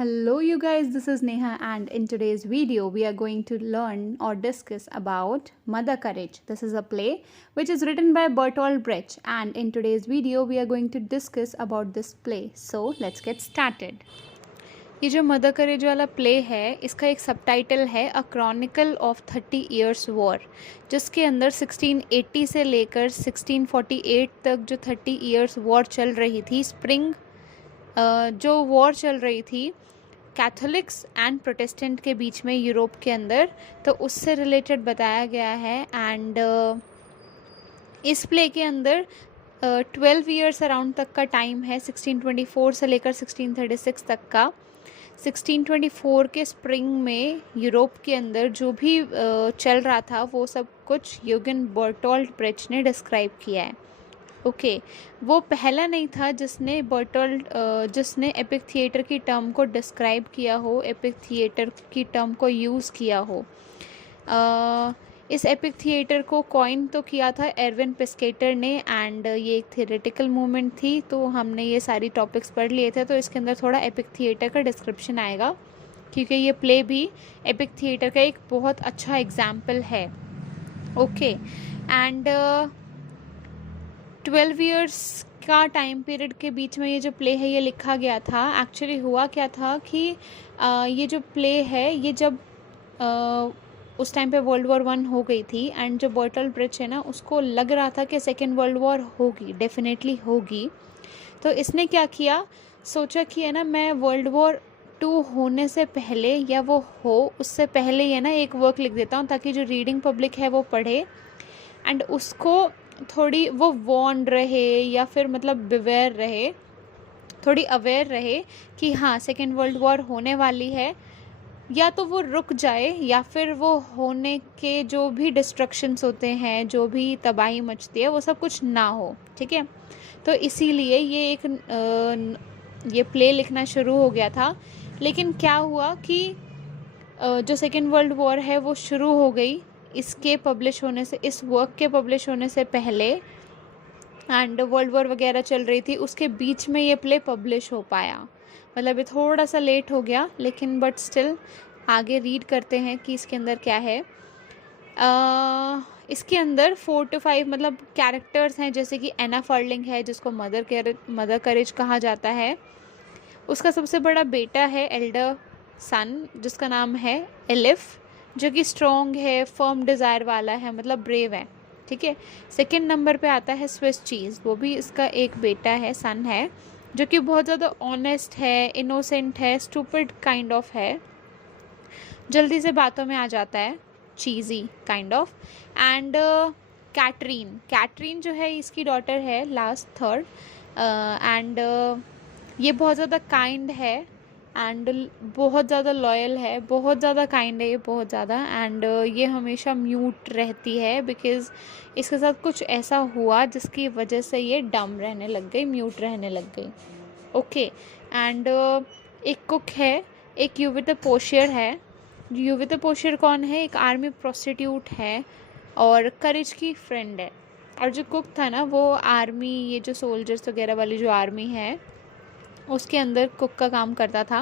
Hello, you guys, this is Neha, and in today's video, we are going to learn or discuss about Mother Courage. This is a play which is written by Bertolt Brecht, and in today's video, we are going to discuss about this play. So, let's get started. ये जो Mother करेज वाला play है इसका एक subtitle है अ Chronicle of 30 years war, जिसके अंदर 1680 से लेकर 1648 तक जो 30 इयर्स वॉर चल रही थी, स्प्रिंग जो वॉर चल रही थी कैथोलिक्स एंड प्रोटेस्टेंट के बीच में यूरोप के अंदर, तो उससे रिलेटेड बताया गया है। एंड इस प्ले के अंदर 12 इयर्स अराउंड तक का टाइम है, 1624 से लेकर 1636 तक का। 1624 के स्प्रिंग में यूरोप के अंदर जो भी चल रहा था वो सब कुछ यूगन बर्टोल्ट ब्रेcht ने डिस्क्राइब किया है। ओके, वो पहला नहीं था जिसने एपिक थिएटर की टर्म को डिस्क्राइब किया हो, एपिक थिएटर की टर्म को यूज़ किया हो। इस एपिक थिएटर को कॉइन तो किया था एरविन पिस्केटर ने, एंड ये एक थियोरेटिकल मूवमेंट थी। तो हमने ये सारी टॉपिक्स पढ़ लिए थे, तो इसके अंदर थोड़ा एपिक थिएटर का डिस्क्रिप्शन आएगा, क्योंकि ये प्ले भी एपिक थिएटर का एक बहुत अच्छा एग्जाम्पल है। ओके, एंड 12 इयर्स का टाइम पीरियड के बीच में ये जो प्ले है ये लिखा गया था। एक्चुअली हुआ क्या था कि ये जो प्ले है ये जब उस टाइम पे वर्ल्ड वॉर 1 हो गई थी, एंड जो बर्टोल्ट ब्रेcht है ना, उसको लग रहा था कि सेकेंड वर्ल्ड वॉर होगी, डेफिनेटली होगी। तो इसने क्या किया, सोचा कि है ना, मैं वर्ल्ड वॉर 2 होने से पहले या वो हो उससे पहले ही है ना एक वर्क लिख देता हूँ, ताकि जो रीडिंग पब्लिक है वो पढ़े एंड उसको थोड़ी वो वॉर्न रहे, या फिर मतलब बिवेयर रहे, थोड़ी अवेयर रहे कि हाँ सेकेंड वर्ल्ड वॉर होने वाली है, या तो वो रुक जाए या फिर वो होने के जो भी डिस्ट्रक्शंस होते हैं, जो भी तबाही मचती है, वो सब कुछ ना हो। ठीक है, तो इसीलिए ये प्ले लिखना शुरू हो गया था। लेकिन क्या हुआ कि जो सेकेंड वर्ल्ड वॉर है वो शुरू हो गई इसके पब्लिश होने से, इस वर्क के पब्लिश होने से पहले, एंड वर्ल्ड वॉर वगैरह चल रही थी, उसके बीच में ये प्ले पब्लिश हो पाया। मतलब ये थोड़ा सा लेट हो गया, लेकिन बट स्टिल आगे रीड करते हैं कि इसके अंदर क्या है। इसके अंदर 4 to 5 मतलब कैरेक्टर्स हैं, जैसे कि एना फर्लिंग है जिसको मदर करेज कहा जाता है। उसका सबसे बड़ा बेटा है एल्डर सन, जिसका नाम है एलिफ, जो कि स्ट्रॉन्ग है, फर्म डिज़ायर वाला है, मतलब ब्रेव है। ठीक है, सेकेंड नंबर पे आता है स्विस चीज़, वो भी इसका एक बेटा है, सन है, जो कि बहुत ज़्यादा ऑनेस्ट है, इनोसेंट है, स्टूपिड काइंड ऑफ है, जल्दी से बातों में आ जाता है, चीज़ी काइंड ऑफ। एंड कैटरीन जो है इसकी डॉटर है, लास्ट थर्ड। एंड ये बहुत ज़्यादा काइंड है एंड बहुत ज़्यादा लॉयल है, बहुत ज़्यादा काइंड है ये, बहुत ज़्यादा। एंड ये हमेशा म्यूट रहती है, बिकॉज़ इसके साथ कुछ ऐसा हुआ जिसकी वजह से ये डम रहने लग गई, म्यूट रहने लग गई। ओके, एंड एक कुक है, एक यूविता पोशियर है। यूविता पोशियर कौन है, एक आर्मी प्रोस्टिट्यूट है और करेज की फ्रेंड है। और जो कुक था ना, वो आर्मी, ये जो सोल्जर्स वगैरह वाली जो आर्मी है उसके अंदर कुक का काम करता था।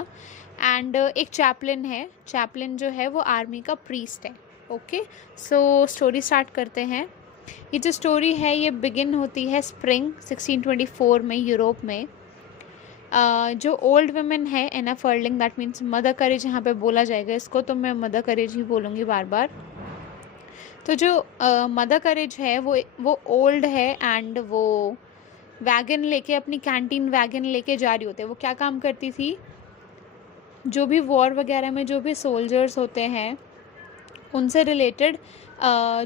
एंड एक चैपलिन है, चैपलिन जो है वो आर्मी का प्रीस्ट है। ओके, सो स्टोरी स्टार्ट करते हैं। ये जो स्टोरी है ये बिगिन होती है स्प्रिंग 1624 में यूरोप में। जो ओल्ड वुमेन है एना फर्लिंग, दैट मीन्स मदर करेज यहाँ पे बोला जाएगा इसको, तो मैं मदर करेज ही बोलूँगी बार बार। तो जो मदर करेज है वो ओल्ड है, एंड वो वैगन लेके, अपनी कैंटीन वैगन लेके जा रही होती है। वो क्या काम करती थी, जो भी वॉर वगैरह में जो भी सोल्जर्स होते हैं उनसे रिलेटेड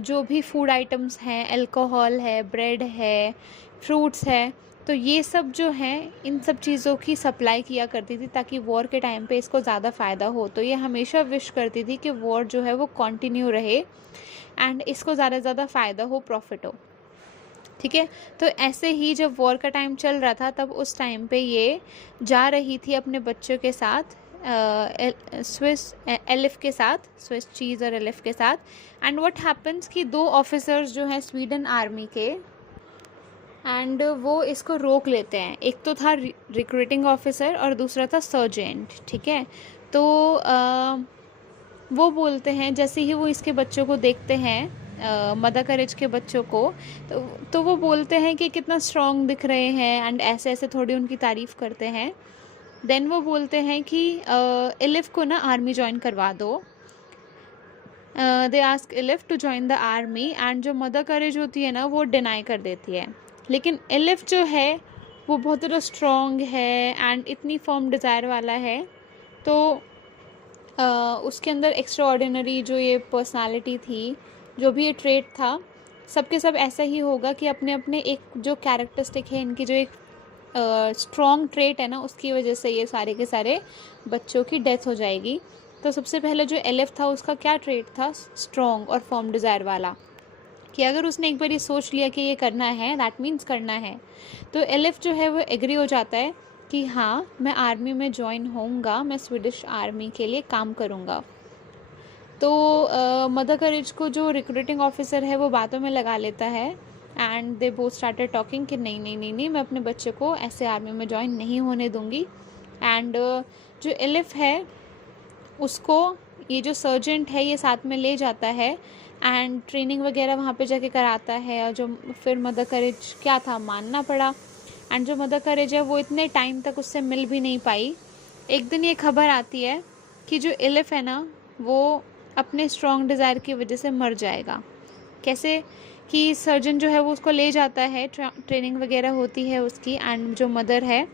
जो भी फूड आइटम्स हैं, अल्कोहल है, ब्रेड है, फ्रूट्स है, तो ये सब जो हैं इन सब चीज़ों की सप्लाई किया करती थी, ताकि वॉर के टाइम पे इसको ज़्यादा फ़ायदा हो। तो ये हमेशा विश करती थी कि वॉर जो है वो कंटिन्यू रहे एंड इसको ज़्यादा से ज़्यादा फ़ायदा हो, प्रॉफिट हो। ठीक है, तो ऐसे ही जब वॉर का टाइम चल रहा था, तब उस टाइम पे ये जा रही थी अपने बच्चों के साथ, स्विस एलिफ के साथ, स्विस चीज़ और एलिफ के साथ। एंड व्हाट हैपन्स कि 2 ऑफिसर्स जो हैं स्वीडन आर्मी के, एंड वो इसको रोक लेते हैं। एक तो था रिक्रूटिंग ऑफिसर और दूसरा था सर्जेंट, ठीक है। तो वो बोलते हैं, जैसे ही वो इसके बच्चों को देखते हैं, मदर करेज के बच्चों को, तो वो बोलते हैं कि कितना स्ट्रांग दिख रहे हैं एंड ऐसे ऐसे थोड़ी उनकी तारीफ़ करते हैं। देन वो बोलते हैं कि एलिफ को ना आर्मी ज्वाइन करवा दो। They ask Eilif to join the army and जो मदर करेज होती है ना वो डिनाई कर देती है। लेकिन एलिफ जो है वो बहुत ज़्यादा स्ट्रॉन्ग है एंड इतनी फर्म डिज़ायर वाला है, तो उसके अंदर एक्स्ट्रा ऑर्डिनरी जो ये पर्सनालिटी थी, जो भी ये ट्रेट था, सबके सब ऐसा ही होगा कि अपने अपने एक जो कैरेक्टरिस्टिक है, इनकी जो एक स्ट्रॉन्ग ट्रेट है ना, उसकी वजह से ये सारे के सारे बच्चों की डेथ हो जाएगी। तो सबसे पहले जो एलिफ था उसका क्या ट्रेट था, स्ट्रॉन्ग और फर्म डिज़ायर वाला, कि अगर उसने एक बार ये सोच लिया कि ये करना है, दैट मीन्स करना है। तो एलिफ जो है वो एग्री हो जाता है कि हाँ मैं आर्मी में ज्वाइन होऊंगा, मैं स्वीडिश आर्मी के लिए काम करूँगा। तो मदर करेज को जो रिक्रूटिंग ऑफिसर है वो बातों में लगा लेता है and they both started talking कि नहीं नहीं नहीं नहीं, मैं अपने बच्चे को ऐसे आर्मी में ज्वाइन नहीं होने दूंगी। एंड जो एलिफ है उसको ये जो सर्जेंट है ये साथ में ले जाता है एंड ट्रेनिंग वगैरह वहाँ पे जाके कराता है। और जो फिर मदर करेज क्या था, मानना पड़ा। एंड जो मदर करेज है वो इतने टाइम तक उससे मिल भी नहीं पाई। एक दिन ये खबर आती है कि जो एलिफ है ना वो अपने स्ट्रॉन्ग डिज़ायर की वजह से मर जाएगा। कैसे कि सर्जन जो है वो उसको ले जाता है, ट्रेनिंग वगैरह होती है उसकी, एंड जो मदर है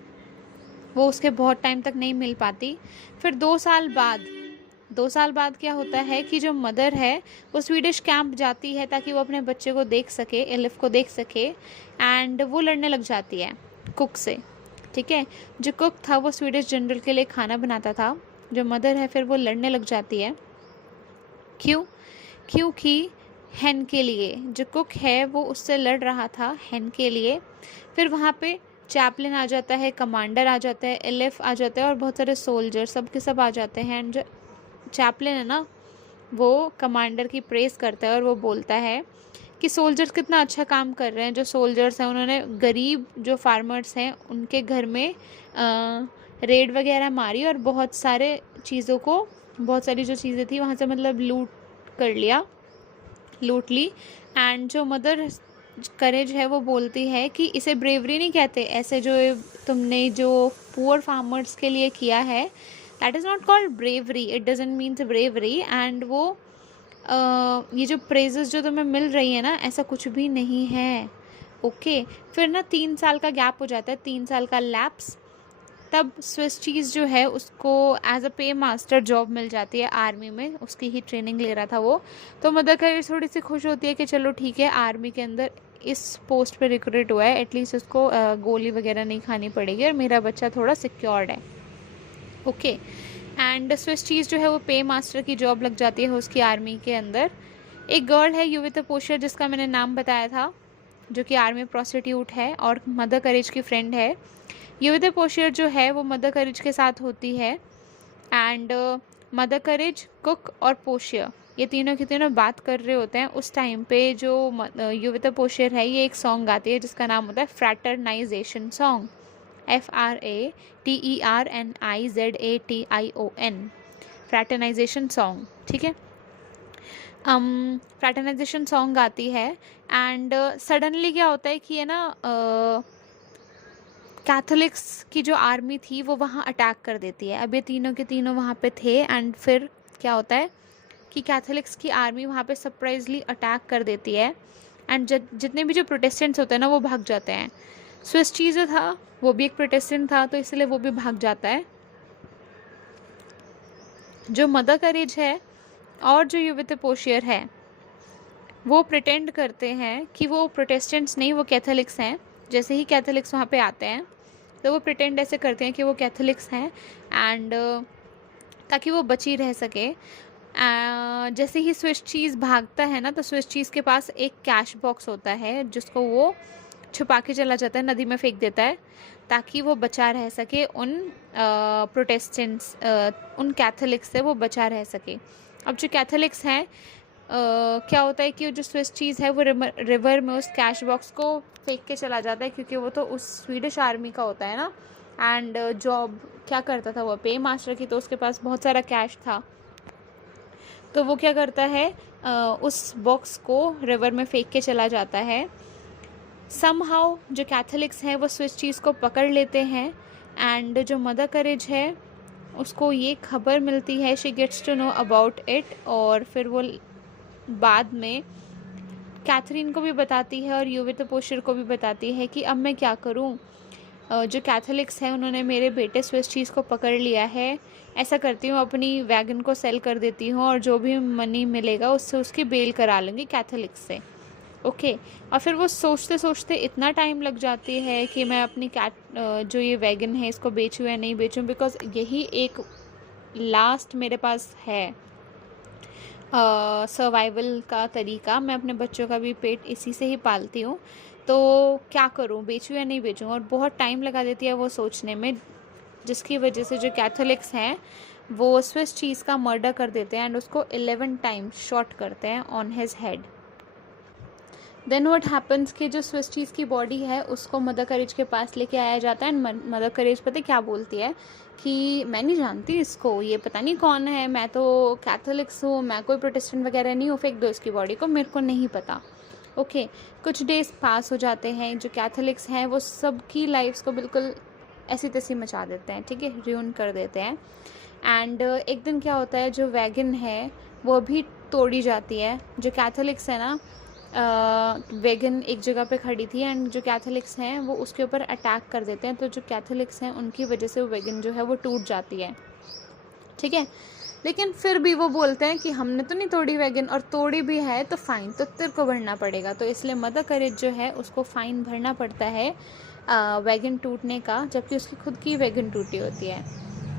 वो उसके बहुत टाइम तक नहीं मिल पाती। फिर 2 साल बाद क्या होता है कि जो मदर है वो स्वीडिश कैंप जाती है ताकि वो अपने बच्चे को देख सके, एलिफ को देख सके, एंड वो लड़ने लग जाती है कुक से, ठीक है। जो कुक था वो स्वीडिश जनरल के लिए खाना बनाता था। जो मदर है फिर वो लड़ने लग जाती है। क्योंकि हैन के लिए, जो कुक है वो उससे लड़ रहा था हैन के लिए। फिर वहाँ पे चैपलिन आ जाता है, कमांडर आ जाता है, एलिफ आ जाता है और बहुत सारे सोल्जर सब के सब आ जाते हैं। एंड जो चैपलिन है ना वो कमांडर की प्रेस करता है और वो बोलता है कि सोल्जर्स कितना अच्छा काम कर रहे हैं। जो सोल्जर्स हैं उन्होंने गरीब जो फार्मर्स हैं उनके घर में रेड वगैरह मारी और बहुत सारी जो चीज़ें थी वहाँ से मतलब लूट ली। एंड जो मदर करेज है वो बोलती है कि इसे ब्रेवरी नहीं कहते, ऐसे जो तुमने जो पुअर फार्मर्स के लिए किया है, that is not called bravery, it doesn't means bravery. And वो ये जो प्रेजेस जो तुम्हें मिल रही है ना, ऐसा कुछ भी नहीं है, ओके। फिर ना 3 साल का गैप हो जाता है, 3 साल का लैप्स। तब स्विस चीज़ जो है उसको एज अ पे मास्टर जॉब मिल जाती है आर्मी में, उसकी ही ट्रेनिंग ले रहा था वो। तो मदर करेज थोड़ी सी खुश होती है कि चलो ठीक है, आर्मी के अंदर इस पोस्ट पे रिक्रूट हुआ है, एटलीस्ट उसको गोली वगैरह नहीं खानी पड़ेगी और मेरा बच्चा थोड़ा सिक्योर्ड है, ओके। एंड स्विस चीज़ जो है वो पे मास्टर की जॉब लग जाती है उसकी आर्मी के अंदर। एक गर्ल है युविता पोशियर, जिसका मैंने नाम बताया था, जो कि आर्मी प्रोस्टिट्यूट है और मदर करेज की फ्रेंड है। युविता पोशियर जो है वो मदर करेज के साथ होती है। एंड मदर करेज, कुक और पोशियर ये तीनों की तीनों बात कर रहे होते हैं। उस टाइम पे जो युविता पोशियर है ये एक सॉन्ग गाती है जिसका नाम होता है फ्रैटरनाइजेशन सॉन्ग, FRATERNIZATION, फ्रैटरनाइजेशन सॉन्ग, ठीक है। फ्रैटरनाइजेशन सॉन्ग गाती है। एंड सडनली क्या होता है कि ये ना कैथोलिक्स की जो आर्मी थी वो वहाँ अटैक कर देती है। अब ये तीनों के तीनों वहाँ पे थे एंड फिर क्या होता है कि कैथोलिक्स की आर्मी वहाँ पे सरप्राइजली अटैक कर देती है एंड जितने भी जो प्रोटेस्टेंट्स होते हैं ना वो भाग जाते हैं। स्विस चीज़ जो था वो भी एक प्रोटेस्टेंट था, तो इसलिए वो भी भाग जाता है। जो मदर करेज है और जो युविता पोशियर है वो प्रिटेंड करते हैं कि वो प्रोटेस्टेंट्स नहीं, वो कैथोलिक्स हैं। जैसे ही कैथोलिक्स वहाँ पे आते हैं तो वो प्रिटेंड ऐसे करते हैं कि वो कैथोलिक्स हैं एंड ताकि वो बची रह सके। जैसे ही स्विस चीज़ भागता है ना तो स्विस चीज़ के पास एक कैश बॉक्स होता है जिसको वो छुपा के चला जाता है, नदी में फेंक देता है ताकि वो बचा रह सके उन प्रोटेस्टेंट्स, उन कैथोलिक्स से वो बचा रह सके। अब जो कैथोलिक्स हैं क्या होता है कि वो जो स्विस चीज़ है वो रिवर में उस कैश बॉक्स को फेंक के चला जाता है, क्योंकि वो तो उस स्वीडिश आर्मी का होता है ना। एंड जॉब क्या करता था, वो पे मास्टर की, तो उसके पास बहुत सारा कैश था। तो वो क्या करता है, उस बॉक्स को रिवर में फेंक के चला जाता है। समहाउ जो कैथोलिक्स हैं वो स्विस चीज़ को पकड़ लेते हैं, एंड जो मदर करेज है उसको ये खबर मिलती है, she gets to know about it, और फिर वो बाद में कैथरीन को भी बताती है और युवित पोशर को भी बताती है कि अब मैं क्या करूं, जो कैथोलिक्स हैं उन्होंने मेरे बेटे स्विस चीज़ को पकड़ लिया है। ऐसा करती हूँ, अपनी वैगन को सेल कर देती हूँ और जो भी मनी मिलेगा उससे उसकी बेल करा लूँगी कैथोलिक्स से। ओके। और फिर वो सोचते सोचते इतना टाइम लग जाती है कि मैं अपनी जो ये वैगन है इसको बेचूँ या नहीं बेचूँ, बिकॉज यही एक लास्ट मेरे पास है सर्वाइवल का तरीका। मैं अपने बच्चों का भी पेट इसी से ही पालती हूँ, तो क्या करूँ, बेचूँ या नहीं बेचूँ। और बहुत टाइम लगा देती है वो सोचने में, जिसकी वजह से जो कैथोलिक्स हैं वो स्विस चीज़ का मर्डर कर देते हैं एंड उसको 11 टाइम शॉट करते हैं on his head. Then what happens कि जो स्विस चीज़ की बॉडी है उसको मदर करेज के पास लेके आया जाता है। एंड मदर करेज पता क्या बोलती है कि मैं नहीं जानती इसको, ये पता नहीं कौन है, मैं तो कैथोलिक्स हूँ, मैं कोई प्रोटेस्टेंट वगैरह नहीं हूँ, फेंक दो इसकी बॉडी को, मेरे को नहीं पता। ओके। कुछ डेज पास हो जाते हैं, जो कैथोलिक्स हैं वो सबकी लाइफ्स को बिल्कुल ऐसी तैसी मचा देते हैं, ठीक है, र्यून कर देते हैं। एंड एक दिन क्या होता है, जो वैगन है वो भी तोड़ी जाती है। जो कैथोलिक्स है ना, वेगन एक जगह पे खड़ी थी एंड जो कैथोलिक्स हैं वो उसके ऊपर अटैक कर देते हैं, तो जो कैथोलिक्स हैं उनकी वजह से वो वेगन जो है वो टूट जाती है, ठीक है। लेकिन फिर भी वो बोलते हैं कि हमने तो नहीं तोड़ी वैगन, और तोड़ी भी है तो फाइन तो तेरे को भरना पड़ेगा। तो इसलिए मदर करेज जो है उसको फाइन भरना पड़ता है वैगन टूटने का, जबकि उसकी खुद की वैगन टूटी होती है,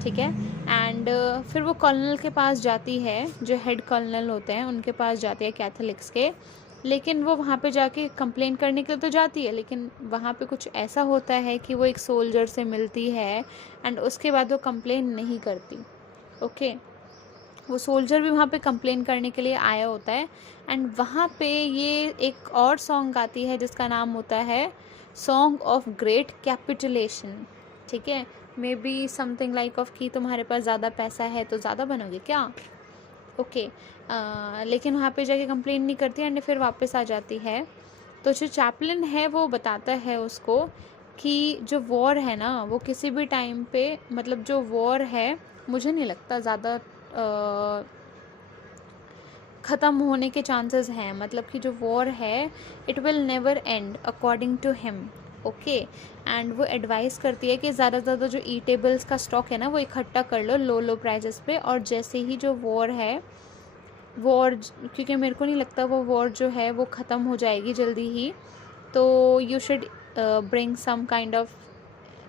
ठीक है। एंड फिर वो कॉलोनल के पास जाती है, जो हेड कॉलोनल होते हैं उनके पास जाती है कैथोलिक्स के। लेकिन वो वहाँ पे जाके कंप्लेन करने के लिए तो जाती है, लेकिन वहाँ पे कुछ ऐसा होता है कि वो एक सोल्जर से मिलती है एंड उसके बाद वो कंप्लेन नहीं करती। ओके। वो सोल्जर भी वहाँ पे कंप्लेन करने के लिए आया होता है एंड वहाँ पे ये एक और सॉन्ग गाती है जिसका नाम होता है सॉन्ग ऑफ ग्रेट कैपिटुलेशन, ठीक है। May be something like of कि तुम्हारे पास ज़्यादा पैसा है तो ज़्यादा बनोगे क्या। ओके। लेकिन वहाँ पे जाके कंप्लेन नहीं करती एंड फिर वापस आ जाती है। तो जो चैपलिन है वो बताता है उसको कि जो वॉर है ना वो किसी भी टाइम पे, मतलब जो वॉर है मुझे नहीं लगता ज़्यादा ख़त्म होने के चांसेस हैं, मतलब कि जो वॉर है it will never end according to him. Okay. And वो एडवाइस करती है कि ज़्यादा से ज़्यादा जो ईटेबल्स का स्टॉक है ना वो इकट्ठा कर लो लो लो प्राइजेस पे, और जैसे ही जो वॉर है वॉर, क्योंकि मेरे को नहीं लगता वो वॉर जो है वो ख़त्म हो जाएगी जल्दी ही, तो you should bring some kind of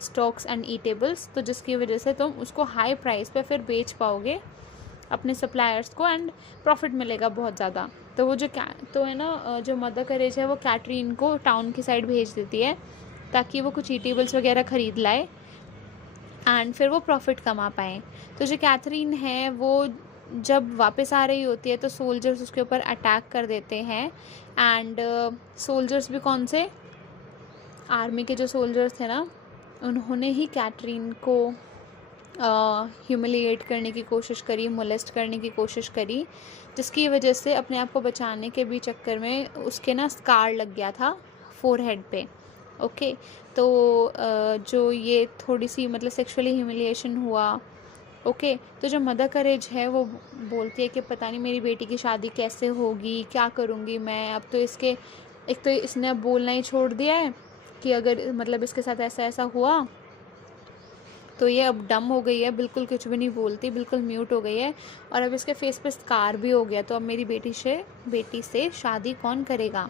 stocks and eatables, तो जिसकी वजह से तुम उसको हाई प्राइस पे फिर बेच पाओगे अपने सप्लायर्स को एंड प्रॉफिट मिलेगा बहुत ज़्यादा। तो वो जो तो है ना, जो मदर करेज है वो कैटरीन को टाउन की साइड भेज देती है ताकि वो कुछ ईटेबल्स वगैरह ख़रीद लाए एंड फिर वो प्रॉफिट कमा पाएँ। तो जो कैथरीन है वो जब वापस आ रही होती है तो सोल्जर्स उसके ऊपर अटैक कर देते हैं एंड सोल्जर्स भी कौन से, आर्मी के जो सोल्जर्स थे ना उन्होंने ही कैटरीन को ह्यूमिलिएट करने की कोशिश करी, मोलेस्ट करने की कोशिश करी, जिसकी वजह से अपने आप को बचाने के भी चक्कर में उसके ना स्कार लग गया था फोरहेड पे। ओके। तो जो ये थोड़ी सी मतलब सेक्सुअली ह्यूमिलिएशन हुआ। ओके। तो जो मदर करेज है वो बोलती है कि पता नहीं मेरी बेटी की शादी कैसे होगी, क्या करूँगी मैं, अब तो इसके एक तो इसने अब बोलना ही छोड़ दिया है कि अगर मतलब इसके साथ ऐसा ऐसा हुआ तो ये अब डम हो गई है, बिल्कुल कुछ भी नहीं बोलती, बिल्कुल म्यूट हो गई है, और अब इसके फेस पे स्कार भी हो गया, तो अब मेरी बेटी से शादी कौन करेगा।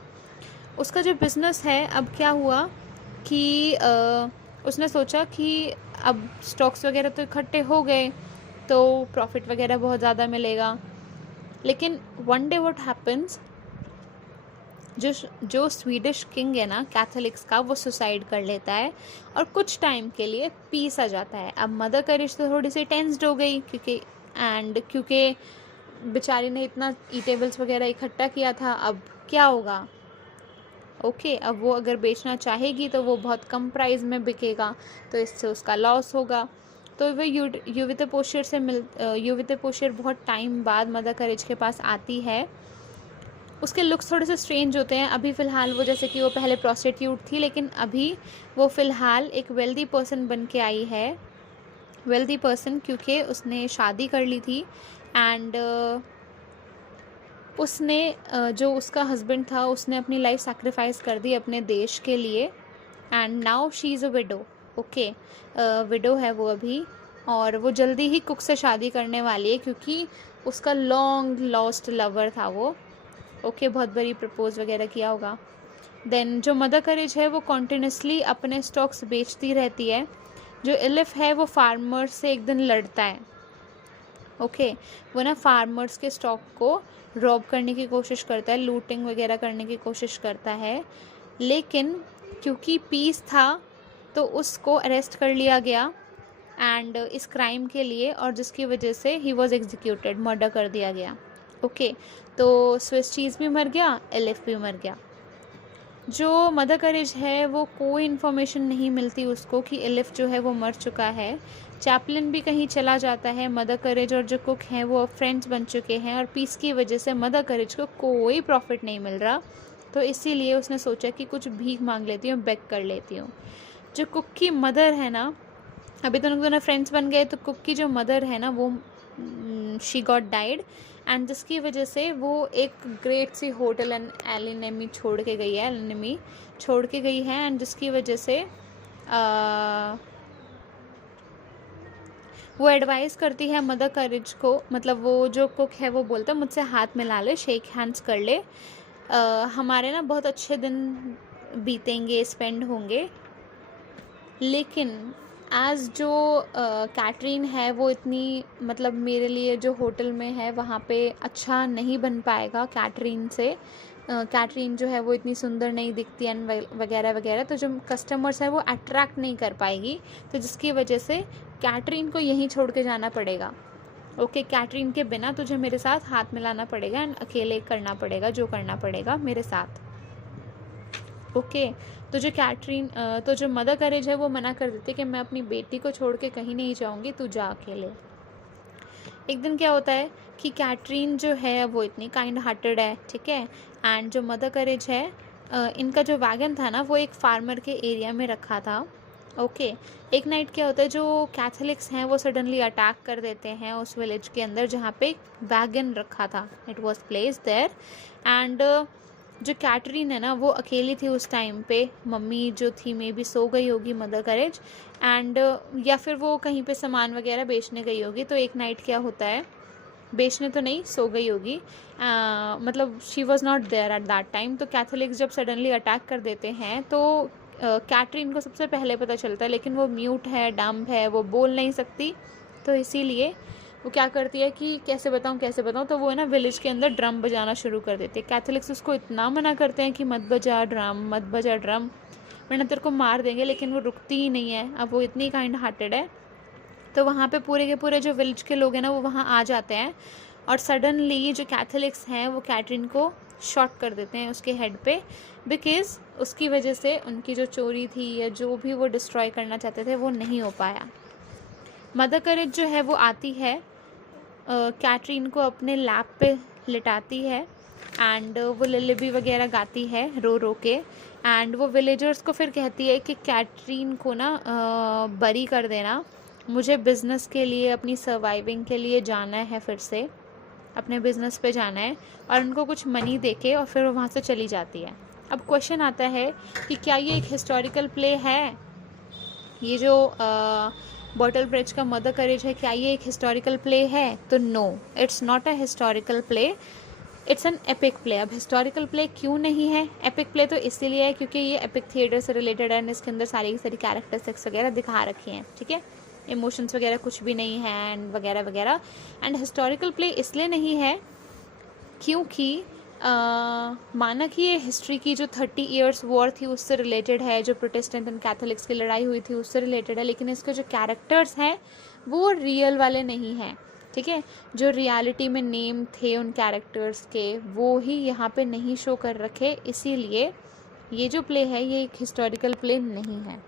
उसका जो बिज़नेस है, अब क्या हुआ कि उसने सोचा कि अब स्टॉक्स वगैरह तो इकट्ठे हो गए तो प्रॉफिट वगैरह बहुत ज़्यादा मिलेगा। लेकिन वन डे व्हाट हैपन्स, जो स्वीडिश किंग है ना कैथोलिक्स का, वो सुसाइड कर लेता है और कुछ टाइम के लिए पीस आ जाता है। अब मदर करेज तो थोड़ी सी टेंस्ड हो गई क्योंकि बेचारी ने इतना ईटेबल्स वगैरह इकट्ठा किया था, अब क्या होगा? ओके, अब वो अगर बेचना चाहेगी तो वो बहुत कम प्राइस में बिकेगा, तो इससे उसका लॉस होगा। तो वो युवितपोशिर बहुत टाइम बाद मदर करेज के पास आती है। उसके लुक्स थोड़े से स्ट्रेंज होते हैं अभी फ़िलहाल वो, जैसे कि वो पहले प्रोस्टिट्यूट थी, लेकिन अभी वो फ़िलहाल एक वेल्दी पर्सन बन के आई है। वेल्दी पर्सन क्योंकि उसने शादी कर ली थी एंड उसने जो उसका हस्बैंड था उसने अपनी लाइफ सैक्रिफाइस कर दी अपने देश के लिए, and now she is a window. Okay, window है वो अभी, और वो जल्दी ही कुक से शादी करने वाली है क्योंकि उसका लॉन्ग लॉस्ट लवर था वो। ओके, बहुत बड़ी प्रपोज वगैरह किया होगा। देन जो मदर करेज है वो कॉन्टिन्यूसली अपने स्टॉक्स बेचती रहती है। जो एलिफ है वो फार्मर्स से एक दिन लड़ता है। ओके, वो ना फार्मर्स के स्टॉक को रॉब करने की कोशिश करता है, लूटिंग वगैरह करने की कोशिश करता है, लेकिन क्योंकि पीस था तो उसको अरेस्ट कर लिया गया एंड इस क्राइम के लिए, और जिसकी वजह से ही वॉज एग्जीक्यूटेड, मर्डर कर दिया गया। ओके, तो स्विस चीज़ भी मर गया, एलिफ भी मर गया। जो मदर करेज है वो कोई इन्फॉर्मेशन नहीं मिलती उसको कि एलिफ जो है वो मर चुका है। चैपलिन भी कहीं चला जाता है, मदर करेज और जो कुक हैं वो फ्रेंड्स बन चुके हैं, और पीस की वजह से मदर करेज को कोई प्रॉफिट नहीं मिल रहा, तो इसीलिए उसने सोचा कि कुछ भीख मांग लेती हूँ, बेग कर लेती हूँ। जो कुक की मदर है ना, अभी तो दोनों फ्रेंड्स बन गए, तो कुक की जो मदर है ना वो शी गॉट डाइड, एंड जिसकी वजह से वो एक ग्रेट सी होटल एलिनेमी छोड़ के गई है, एंड जिसकी वजह से वो एडवाइस करती है मदर करेज को, मतलब वो जो कुक है वो बोलता है मुझसे हाथ मिला ले, शेक हैंड्स कर ले, हमारे ना बहुत अच्छे दिन बीतेंगे, स्पेंड होंगे। लेकिन एज जो कैटरीन है वो इतनी, मतलब मेरे लिए जो होटल में है वहाँ पे अच्छा नहीं बन पाएगा कैटरीन से। कैटरीन जो है वो इतनी सुंदर नहीं दिखती एंड वगैरह वगैरह, तो जो कस्टमर्स है वो अट्रैक्ट नहीं कर पाएगी, तो जिसकी वजह से कैटरीन को यहीं छोड़ के जाना पड़ेगा। ओके, कैटरीन के बिना तुझे मेरे साथ हाथ मिलाना पड़ेगा एंड अकेले करना पड़ेगा जो करना पड़ेगा मेरे साथ। ओके, तो जो मदर करेज है वो मना कर देती कि मैं अपनी बेटी को छोड़ के कहीं नहीं जाऊंगी, तू जा अकेले। एक दिन क्या होता है कि कैटरीन जो है वो इतनी काइंड हार्टेड है, ठीक है, एंड जो मदर करेज है इनका जो वैगन था ना वो एक फार्मर के एरिया में रखा था। ओके, एक नाइट क्या होता है, जो कैथोलिक्स हैं वो सडनली अटैक कर देते हैं उस विलेज के अंदर जहाँ पे वैगन रखा था, it was place there, and जो कैटरीन है ना वो अकेली थी उस टाइम पे, मम्मी जो थी मे बी सो गई होगी मदर करेज, एंड या फिर वो कहीं पे सामान वगैरह बेचने गई होगी। तो एक नाइट क्या होता है, बेचने तो नहीं, सो गई होगी, मतलब she was not there at that time. तो कैथोलिक्स जब सडनली अटैक कर देते हैं तो कैटरीन को सबसे पहले पता चलता है, लेकिन वो म्यूट है, डम्ब है, वो बोल नहीं सकती, तो इसीलिए वो क्या करती है कि कैसे बताऊँ, तो वो है ना विलेज के अंदर ड्रम बजाना शुरू कर देती है। कैथोलिक्स उसको इतना मना करते हैं कि मत बजा ड्रम, वरना तेरे को मार देंगे, लेकिन वो रुकती ही नहीं है। अब वो इतनी काइंड हार्टेड है, तो वहाँ पे पूरे के पूरे जो विलेज के लोग हैं ना वो वहाँ आ जाते हैं, और सडनली जो कैथोलिक्स हैं वो कैटरीन को शॉट कर देते हैं उसके हेड पे, बिकॉज उसकी वजह से उनकी जो चोरी थी या जो भी वो डिस्ट्रॉय करना चाहते थे वो नहीं हो पाया। मदर करेज जो है वो आती है, कैटरीन को अपने लैप पे लिटाती है, एंड वो लल्लबी वगैरह गाती है रो रो के, एंड वो विलेजर्स को फिर कहती है कि कैटरीन को ना बरी कर देना, मुझे बिज़नेस के लिए, अपनी सर्वाइविंग के लिए जाना है, फिर से अपने बिज़नेस पे जाना है, और उनको कुछ मनी देके और फिर वो वहाँ से चली जाती है। अब क्वेश्चन आता है कि क्या ये एक हिस्टोरिकल प्ले है, ये जो बॉटल ब्रिज का मदर करेज है, क्या ये एक हिस्टोरिकल प्ले है? तो no, it's not a historical play, it's an epic play. अब हिस्टोरिकल प्ले क्यों नहीं है, एपिक प्ले तो इसीलिए है क्योंकि ये एपिक थिएटर से रिलेटेड है, एंड इसके अंदर सारी की सारी कैरेक्टरिस्टिक्स वगैरह दिखा रखी हैं, ठीक है, इमोशंस वगैरह कुछ भी नहीं है एंड वगैरह वगैरह। एंड हिस्टोरिकल प्ले इसलिए नहीं है क्योंकि माना कि ये हिस्ट्री की जो 30 ईयर्स वॉर थी उससे रिलेटेड है, जो प्रोटेस्टेंट एंड कैथोलिक्स की लड़ाई हुई थी उससे रिलेटेड है, लेकिन इसके जो कैरेक्टर्स हैं वो रियल वाले नहीं हैं। ठीक है। जो रियलिटी में नेम थे उन कैरेक्टर्स के वो ही यहाँ पे नहीं शो कर रखे, इसीलिए ये जो प्ले है ये एक हिस्टोरिकल प्ले नहीं है।